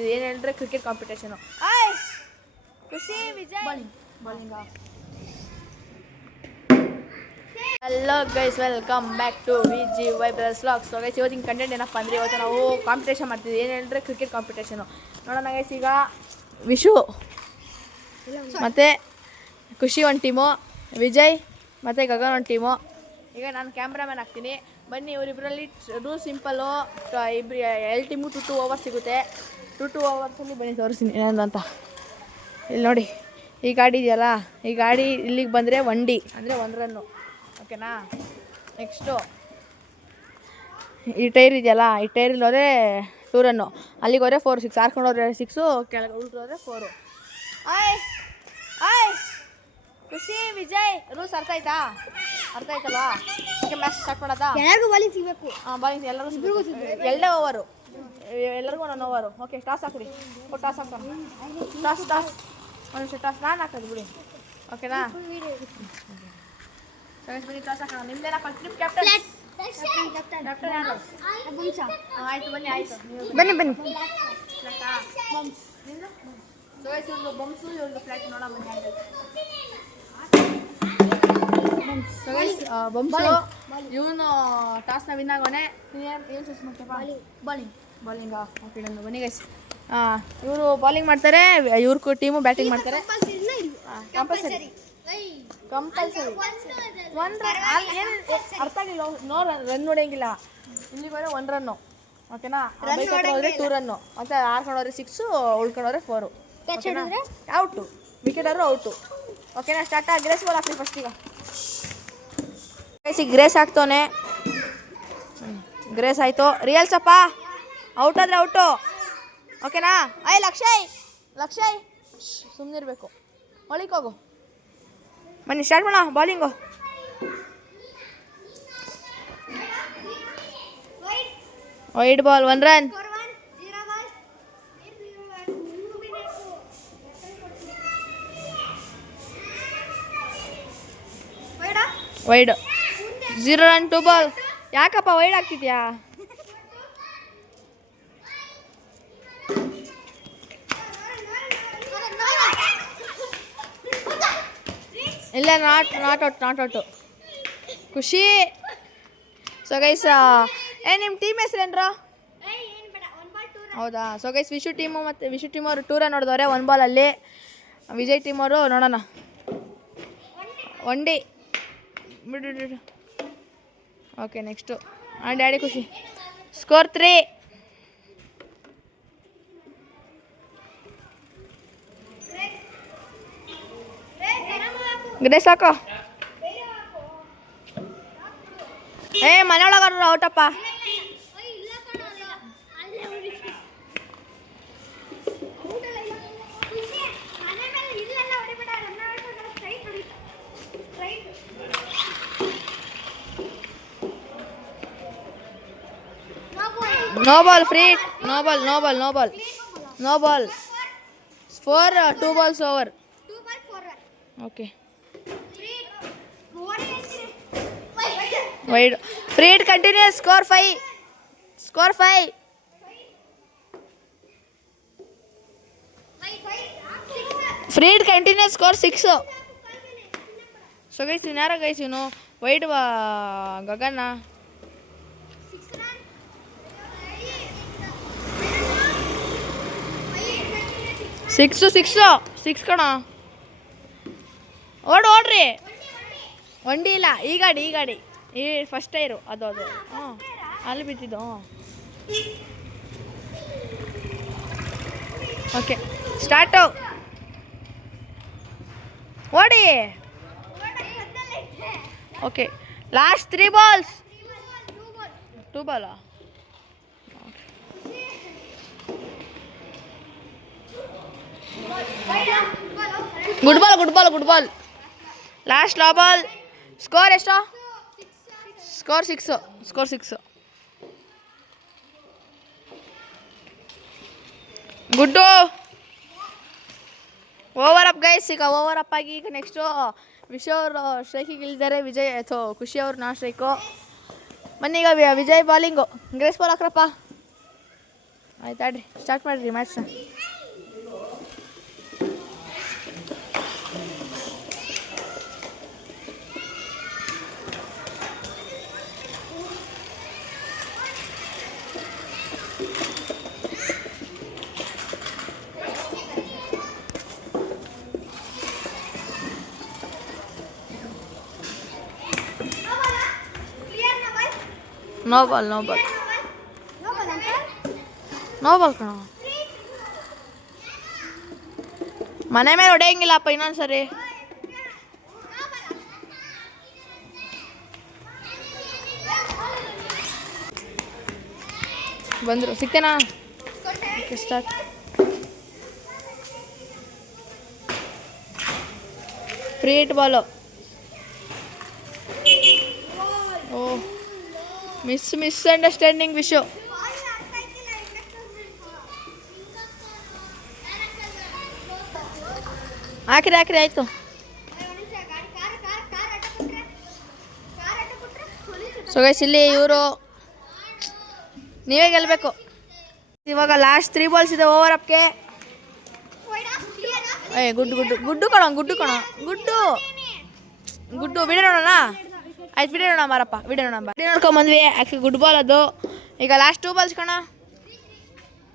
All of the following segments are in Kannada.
ಮಾಡ್ತಿದ್ವಿ, ಏನು ಹೇಳಿದ್ರೆ ಕ್ರಿಕೆಟ್ ಕಾಂಪಿಟೇಷನು. ಆಯ್ ಖುಷಿ Vijay bowling. Hello guys, welcome back to VGY brothers vlogs. So guys, ಇವತ್ತಿನ ಕಂಟೆಂಟ್ ಏನಪ್ಪ ಅಂದರೆ, ಇವತ್ತು ನಾವು ಕಾಂಪಿಟೇಷನ್ ಮಾಡ್ತಿದ್ವಿ, ಏನು ಹೇಳಿದ್ರೆ ಕ್ರಿಕೆಟ್ ಕಾಂಪಿಟೇಷನು. ನೋಡೋಣ ಗೈಸ್. ಈಗ ವಿಶು ಮತ್ತು ಖುಷಿ ಒಂದು ಟೀಮು, ವಿಜಯ್ ಮತ್ತು ಗಗನ್ ಒಂದು ಟೀಮು. ಈಗ ನಾನು ಕ್ಯಾಮ್ರಾಮ್ಯಾನ್ ಆಗ್ತೀನಿ. ಬನ್ನಿ, ಇವರಿಬ್ಬರಲ್ಲಿ ರೂಲ್ ಸಿಂಪಲ್ಲು. ಇಬ್ಬರು ಎಲ್ಲ ಟೀಮು 2 ಓವರ್ಸ್ ಸಿಗುತ್ತೆ. 2 ಓವರ್ಸಲ್ಲಿ ಬನ್ನಿ ತೋರಿಸ್ತೀನಿ ಏನಂದು ಅಂತ. ಇಲ್ಲಿ ನೋಡಿ, ಈ ಗಾಡಿ ಇದೆಯಲ್ಲ, ಈ ಗಾಡಿ ಇಲ್ಲಿಗೆ ಬಂದರೆ 1 D ಅಂದರೆ 1 ರನ್ನು. ಓಕೆನಾ. ನೆಕ್ಸ್ಟು ಈ ಟೈರ್ ಇದೆಯಲ್ಲ, ಈ ಟೈರಲ್ಲಿ ಹೋದರೆ 2 ರನ್ನು, ಅಲ್ಲಿಗೆ ಹೋದರೆ 4, 6 ಹಾರ್ಕೊಂಡೋದ್ರೆ 6, ಕೆಳಗೆ ಉಲ್ಟೋದ್ರೆ 4. ಆಯ್ ಆಯ್ ಖುಷಿ ವಿಜಯ್, ರೂಲ್ಸ್ ಅರ್ಥ ಆಯ್ತಾ? ಅರ್ಥ ಆಯ್ತಲ್ವಾ? ಓಕೆ, ಮ್ಯಾಚ್ ಸ್ಟಾರ್ಟ್ ಮಾಡೋದಾ? ಎಲ್ಲರಿಗೂ ಬಾಲಿಂಗ್ ಸಿಗಬೇಕು. ಬಾಲಿಂಗ್ ಎಲ್ಲರಿಗೂ ಸಿಗಬೇಕು. ಎರಡೇ ಓವರು, ಎಲ್ಲರಿಗೂ 1 ಓವರು. ಓಕೆ, ಟಾಸ್ ಹಾಕ್ರಿ. ಟಾಸ್ ಹಾಕೋಣ. ಟಾಸ್ ಒಂದು ನಿಮಿಷ. ಟಾಸ್ ನಾನು ಹಾಕೋದು ಬಿಡಿ. ಓಕೆನಾ. ಬನ್ನಿ, ಟಾಸ್ ಹಾಕೋಣ. ನಿಮ್ದೇನ ನಿಮ್ಮ ಕ್ಯಾಪ್ಟನ್ ಯಾರು? ಆಯಿತು, ಬನ್ನಿ. ಆಯಿತು, ಬನ್ನಿ. ಇವ್ರದ್ದು ಬಂಸು, ಇವ್ರದ್ದು ಫ್ಲಾಟ್. ನೋಡ ಬನ್ನಿ. ಬಂಸು ಇವನು ಟಾಸ್ನ ವಿನ್ ಆಗೋನೆ. ಏನು ಚೂಸ್ ಮಾಡ್ತಪ್ಪ? ಬಾಲಿಂಗಾ. ಓಕೆ, ನಾನು ಬನ್ನಿ ಗೈಸ್. ಇವರು ಬಾಲಿಂಗ್ ಮಾಡ್ತಾರೆ, ಇವ್ರ ಟೀಮು ಬ್ಯಾಟಿಂಗ್ ಮಾಡ್ತಾರೆ. ಕಂಪಲ್ಸರಿ ಒಂದು ರನ್. ಏನು ಅರ್ಥ ಆಗಿಲ್ಲ? ರನ್ ನೋಡೋಂಗಿಲ್ಲ. ಇಲ್ಲಿಗೆ ಹೋದ್ರೆ 1 ರನ್ನು. ಓಕೆನಾ. ಹೋದ್ರೆ 2 ರನ್ನು, ಮತ್ತು ಹಾರ್ಕೊಂಡೋದ್ರೆ 6, ಉಳ್ಕೊಂಡೋದ್ರೆ 4. ಔಟು. ವಿಕೆಟ್ ಆದರೂ ಔಟು. ಓಕೆನಾ. ಸ್ಟಾರ್ಟ್. ಗ್ರೇಸ್ ಬಾಲ್ ಹಾಕ್ರಿ ಫಸ್ಟ್. ಈಗ ಗ್ರೇಸ್ ಹಾಕ್ತವನೆ. ಗ್ರೇಸ್ ಆಯಿತು. ರಿಯಲ್ಸಪ್ಪ ಔಟ್ ಆದರೆ ಔಟು. ಓಕೆನಾ. ಲಕ್ಷಯ್ ಸುಮ್ಮನಿರಬೇಕು. ಹೊಳಿಗೆ ಹೋಗು. ಬನ್ನಿ, ಸ್ಟಾರ್ಟ್ ಮಾಡೋಣ bowling. Wide ball, 1 run. Wide, 0 run, 2 ball. ಯಾಕಪ್ಪ ವೈಡ್ ಆಗ್ತಿದ್ಯಾ? ಇಲ್ಲ, ನಾಟ್ ಔಟು. ಖುಷಿ. ಸೊ ಗೈಸ್, ನಿಮ್ಮ ಟೀಮ್ ಹೆಸರೇನ್ರು? ಹೌದಾ. ಸೊ ಗೈಸ್, ವಿಶು ಟೀಮು ಅವರು 2 ರನ್ ಹೊಡೆದವ್ರೆ 1 ಬಾಲಲ್ಲಿ. ವಿಜಯ್ ಟೀಮ್ ಅವರು ನೋಡೋಣ 1 D ಬಿಡು. ಓಕೆ, ನೆಕ್ಸ್ಟು ಡ್ಯಾಡಿ ಖುಷಿ. ಸ್ಕೋರ್ 3. ಗ್ರೇಸ್ ಸಾಕು. ಮನೆಯೊಳಗಾರ ಔಟಪ್ಪ. No ball, free. No ball. 4, 2 balls over. 2 ball 4 run. Okay. Wide. Free hit continuous. Score 5. Free hit continuous. Score 6. So guys, inara guys, wide Gagana. 6 ಕಣ. ಓಡ್ರಿ. 1 D ಇಲ್ಲ. ಈ ಗಾಡಿ ಈ ಫಸ್ಟ್ ಟೈರು ಅದು ಹಾಂ, ಅಲ್ಲಿ ಬಿದ್ದಿದ್ದು. Okay, start. ಓಡಿ. Okay, last 3 balls. 2 ಬಾಲಾ? Good ball. ಲಾಸ್ಟ್ ಲಾ ಬಾಲ್. ಸ್ಕೋರ್ ಎಷ್ಟು? Score 6. Good. Over up guys. ಈಗ ಓವರ್ ಅಪ್ ಆಗಿ ಈಗ ನೆಕ್ಸ್ಟು ವಿಶು ಅವರು ಸ್ಟ್ರೈಕಿಗೆ ಇಳಿದ್ದಾರೆ. ಖುಷಿ ಅವರು ನಾ ಸ್ಟ್ರೈಕು. ಬನ್ನಿ, ಈಗ ವಿಜಯ್ ಬಾಲಿಂಗು. ಗ್ರೇಸ್ ಬಾಲ್ ಹಾಕ್ರಪ್ಪ. ಆಯ್ತು ಆಡ್ರಿ, ಸ್ಟಾರ್ಟ್ ಮಾಡಿರಿ ಮ್ಯಾಚ್ನ. ನೋ ಬಾಲ್ ಕಣ. ಮನೆ ಮೇಲೆ ಹೊಡೆಯಂಗಿಲ್ಲಪ್ಪ ಇನ್ನೊಂದ್ಸರಿ. ಬಂದರು, ಸಿಗ್ತೇನಾ? ಸ್ಟಾರ್ಟ್. Free hit ball. ಓ, ಮಿಸ್ಅಂಡರ್ಸ್ಟ್ಯಾಂಡಿಂಗ್ ವಿಷು. ಹಾಕಿರಿ ಆಯಿತು. ಸೊ ಗೈಸ್, ಇಲ್ಲಿ ಇವರು ನೀವೇ ಗೆಲ್ಲಬೇಕು. ಇವಾಗ ಲಾಸ್ಟ್ 3 ಬಾಲ್ಸ್ ಇದೆ ಓವರ್ ಅಪ್ಗೆ. ಗುಡ್ಡು ಕಣ. ಗುಡ್ಡು ವಿಡಿಯೋ ನೋಡೋಣ. ಆಯ್ತು, ವಿಡಿಯೋ ನೋಡೋಣ ಮಾರಪ್ಪ. ವಿಡಿಯೋ ನೋಡ್ಕೊಂಬಂದ್ವಿ. ಆ್ಯಕ್ಚುಲಿ ಗುಡ್ ಬಾಲ್ ಅದು. ಈಗ ಲಾಸ್ಟ್ 2 ಬಾಲ್ಸ್ ಕಣ.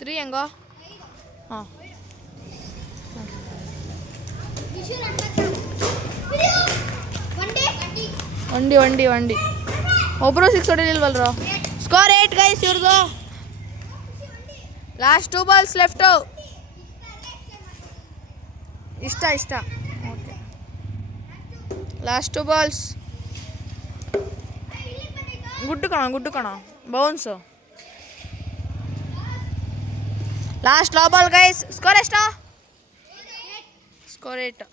3 ಹೆಂಗೋ? ಹಾಂ, ಒಂಡಿ ಒಬ್ಬರು 6 ಹೊಡಿಲಿಲ್ವಲ್ರು. ಸ್ಕೋರ್ 8 ಗೈಸ್ ಇವ್ರದ್ದು. Last 2 balls left. ಇಷ್ಟ ಓಕೆ. Last 2 balls. ಗುಡ್ಡು ಕಣ ಬೌನ್ಸು. ಲಾಸ್ಟ್ ಲಾ ಬಾಲ್ ಗೈಸ್. ಸ್ಕೋರ್ ಎಷ್ಟು? ಸ್ಕೋರ್ 8.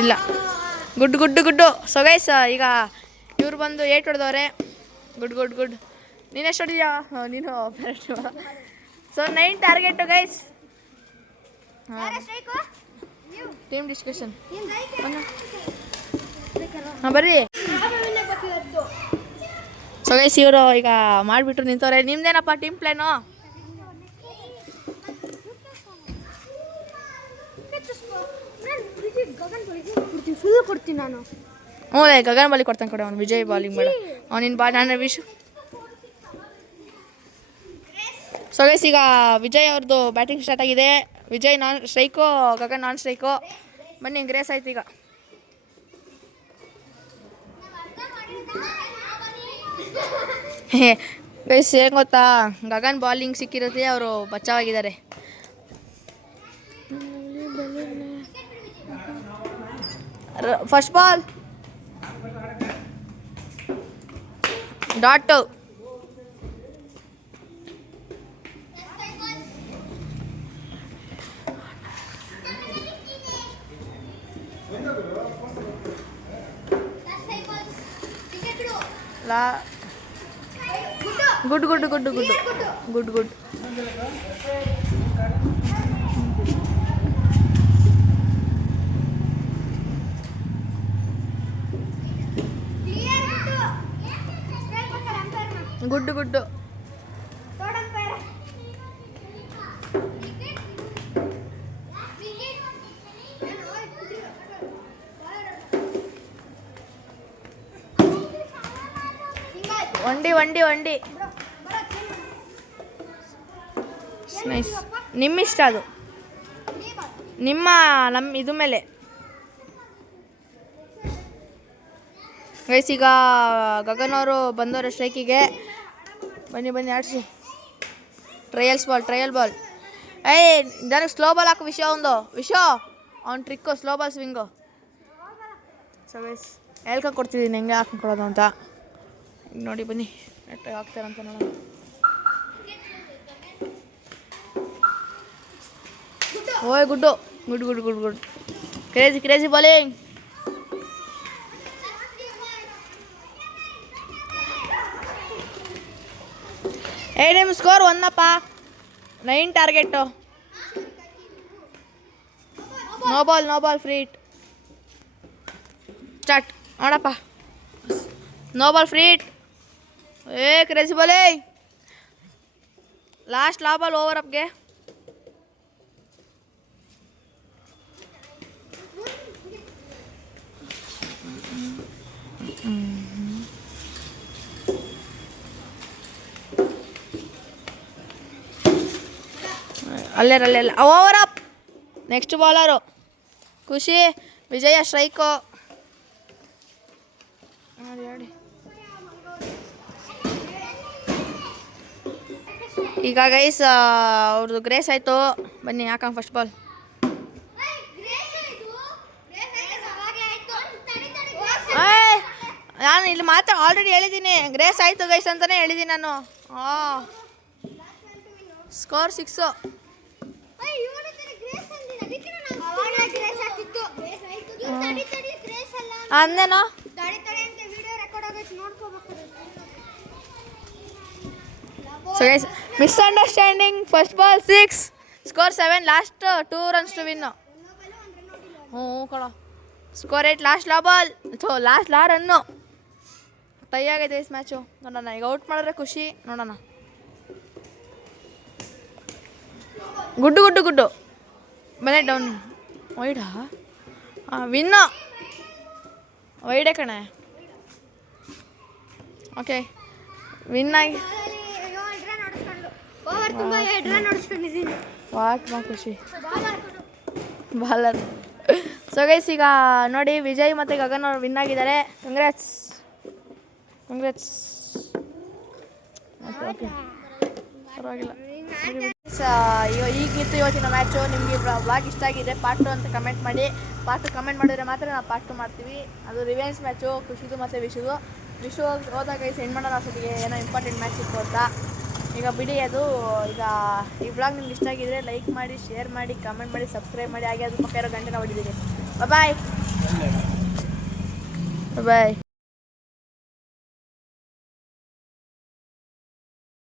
ಇಲ್ಲ, ಗುಡ್ಡು. ಸೊ ಗೈಸ್, ಈಗ ಇವ್ರು ಬಂದು 8 ಹೊಡೆದವ್ರೆ. ಗುಡ್. ನೀನು ಎಷ್ಟು ಹೊಡಿದ್ಯಾ? ನೀನು so 9 target guys. Team discussion. ಹಾಂ, ಬರ್ರಿ. ಸೊ ಗೈಸ್, ಇವರು ಈಗ ಮಾಡಿಬಿಟ್ರು ನಿಂತವ್ರೆ. ನಿಮ್ದೇನಪ್ಪ ಟೀಮ್ ಪ್ಲ್ಯಾನು? ಫುಲ್ ಕೊಡ್ತೀನಿ ನಾನು. ಹ್ಞೂ, ಗಗನ್ ಬಾಲಿಂಗ್ ಕೊಡ್ತಾನೆ ಕೊಡಿ. ಅವ್ನು ವಿಜಯ್ ಬಾಲಿಂಗ್ ಬೇಡ. ನಿನ್ನ ನಾನು ವಿಶು. ಸೊ ಗೈಸ್, ಈಗ ವಿಜಯ್ ಅವ್ರದ್ದು ಬ್ಯಾಟಿಂಗ್ ಸ್ಟಾರ್ಟ್ ಆಗಿದೆ. Vijay non strike, Gagan non strike. ಬನ್ನಿ, ಗ್ರೇಸ್ ಆಯ್ತು ಈಗ. ಗೈಸ್, ಏನು ಗೊತ್ತಾ, ಗಗನ್ ಬಾಲಿಂಗ್ ಸಿಕ್ಕಿರುತ್ತೆ, ಅವರು ಬಚಾವಾಗಿದ್ದಾರೆ. First ball dot. Good. Good. ಒಂಡಿ. ನೈಸ್. ನಿಮ್ಮಿಷ್ಟ ಅದು, ನಮ್ಮ ಇದು ಮೇಲೆ. ಗೈಸ್, ಈಗ ಗಗನ್ ಅವರು ಬಂದವರು ಸ್ಟ್ರೈಕಿಗೆ. ಬನ್ನಿ ಆಡಿಸಿ. Trial ball. ನನಗೆ ಸ್ಲೋ ಬಾಲ್ ಹಾಕು ವಿಷಯ. ಅವ್ನು trick slow ball swing. So guys, ಹೇಳ್ಕೊಡ್ತಿದ್ದೀನಿ ಹೆಂಗೆ ಹಾಕೊಂಡ್ಕೊಡೋದು ಅಂತ. ನೋಡಿ ಬನ್ನಿ, ನೆಟ್ಟಾಗಿ ಹಾಕ್ತಾರಂತ ನೋಡೋಣ. ಓಯ್ ಗುಡ್. Crazy bowling. ನಿಮ್ಮ score 1 9 target. No ball free hit. Start ಮಾಡಪ್ಪ. No ball free hit. Crazy ಬಾಲೆ ಲಾಸ್ಟ್ ಲಾ ಬಾಲ್ ಓವರ್ ಅಪ್ಗೆ. ಅಲ್ಲೇ ಓವರ್ ಅಪ್. ನೆಕ್ಸ್ಟ್ ಬಾಲರು ಖುಷಿ, ವಿಜಯ ಸ್ಟ್ರೈಕು. ನೋಡಿ ಈಗ ಗೈಸ್ ಅವ್ರದ್ದು ಗ್ರೇಸ್ ಆಯಿತು. ಬನ್ನಿ ಹಾಕಂ ಫಸ್ಟ್ ಬಾಲ್. ನಾನು ಇಲ್ಲಿ ಮಾತ್ರ ಆಲ್ರೆಡಿ ಹೇಳಿದ್ದೀನಿ, ಗ್ರೇಸ್ ಆಯಿತು ಗೈಸ್ ಅಂತಲೇ ಹೇಳಿದ್ದೀನಿ ನಾನು. ಸ್ಕೋರ್ 6. ಅಂದೇನೋ so guys misunderstanding. First ball 6, score 7, last 2 runs to win. ಕಣ ಸ್ಕೋರ್ 8, ಲಾಸ್ಟ್ ಲಾ ಬಾಲ್, ಲಾಸ್ಟ್ ಲಾ ರನ್ನು. ಟೈ ಆಗೈತೆ ಇಸ್ ಮ್ಯಾಚು. ನೋಡೋಣ ಈಗ ಔಟ್ ಮಾಡಿದ್ರೆ ಖುಷಿ. ನೋಡೋಣ. ಗುಡ್ಡು ಮನೆ ಡೌನ್. ವೈಡಾ? ವಿನ್ನು ವೈಡೆ ಕಣೆ. ಓಕೆ ವಿನ್ ಆಗಿ ವಾಟ್ ಮಾ ಖುಷಿ ಬಾಲರ್. ಸೊ ಗೈಸ್ ಈಗ ನೋಡಿ ವಿಜಯ್ ಮತ್ತು ಗಗನ್ ಅವ್ರು ವಿನ್ ಆಗಿದ್ದಾರೆ. ಕಂಗ್ರ್ಯಾಟ್ಸ್. ಓಕೆ ಪರವಾಗಿಲ್ಲ. ಈಗಿತ್ತು ಇವತ್ತಿನ ಮ್ಯಾಚು. ನಿಮಗೆ ಬ್ಲಾಗ್ ಇಷ್ಟ ಆಗಿದೆ ಪಾರ್ಟ್ 2 ಅಂತ ಕಮೆಂಟ್ ಮಾಡಿ. ಪಾರ್ಟ್ 2 ಕಮೆಂಟ್ ಮಾಡಿದ್ರೆ ಮಾತ್ರ ನಾವು ಪಾರ್ಟ್ 2 ಮಾಡ್ತೀವಿ. ಅದು ರಿವೆನ್ಸ್ ಮ್ಯಾಚು ಖುಷಿದು ಮತ್ತು ವಿಶು ಹೋದಾಗ ಸೆಂಡ್ ಮಾಡೋಣ ಅಷ್ಟೊತ್ತಿಗೆ ಏನೋ ಇಂಪಾರ್ಟೆಂಟ್ ಮ್ಯಾಚ್ ಇತ್ತು ಅಂತ. ಈಗ ಬಿಡಿ ಅದು. ಈಗ ಈ ಬ್ಲಾಗ್ ನಿಮ್ಗೆ ಇಷ್ಟ ಆಗಿದ್ರೆ ಲೈಕ್ ಮಾಡಿ, ಶೇರ್ ಮಾಡಿ, ಕಮೆಂಟ್ ಮಾಡಿ, ಸಬ್ಸ್ಕ್ರೈಬ್ ಮಾಡಿ. ಹಾಗೆ ಅದ್ರ ಪಕ್ಕ ಇರೋ ಗಂಟೆನ ಹೊಡಿದ್ದೀರಿ. ಬಾಯ್.